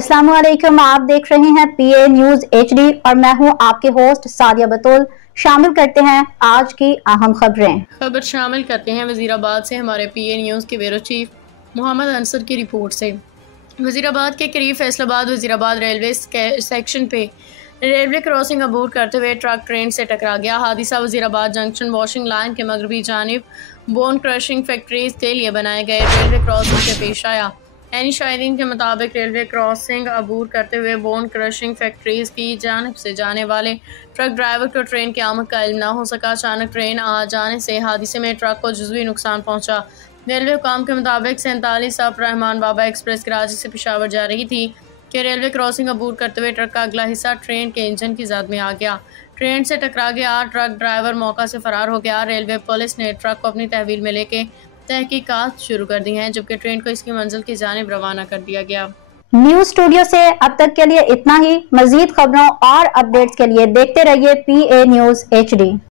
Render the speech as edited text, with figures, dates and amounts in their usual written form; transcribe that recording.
अस्सलाम वालेकुम। आप देख रहे हैं पीए न्यूज HD और मैं हूं आपके होस्ट सादिया बतौल। शामिल करते हैं आज की अहम खबर शामिल करते हैं वजीराबाद से हमारे पीए न्यूज के ब्यूरो चीफ मोहम्मद अंसर की रिपोर्ट से। वजीराबाद के करीब फैसलाबाद वजीराबाद रेलवे सेक्शन पे रेलवे क्रॉसिंग अबूर करते हुए ट्रक ट्रेन से टकरा गया। हादसा वजीराबाद जंक्शन वॉशिंग लाइन के मगरबी जानिब बोन क्रशिंग फैक्ट्रीज के लिए बनाए गए रेलवे क्रॉसिंग से पेश आया। एनी शाहिदीन के मुताबिक रेलवे क्रॉसिंग अबूर करते हुए बोन क्रशिंग फैक्ट्रीज की जानिब से जाने वाले ट्रक ड्राइवर को ट्रेन की आमद का इल्म न हो सका। अचानक ट्रेन आ जाने से हादसे में ट्रक को जुज़वी नुकसान पहुंचा। रेलवे हुकाम के मुताबिक 47 अब रहमान बाबा एक्सप्रेस कराची से पेशावर जा रही थी कि रेलवे क्रॉसिंग अबूर करते हुए ट्रक का अगला हिस्सा ट्रेन के इंजन की जद में आ गया। ट्रेन से टकरा गया। ट्रक ड्राइवर मौका से फरार हो गया। रेलवे पुलिस ने ट्रक को अपनी तहवील में लेके तहकीकात शुरू कर दी हैं, जबकि ट्रेन को इसकी मंजिल की जानिब रवाना कर दिया गया। न्यूज स्टूडियो से अब तक के लिए इतना ही। मजीद खबरों और अपडेट्स के लिए देखते रहिए पीए न्यूज HD।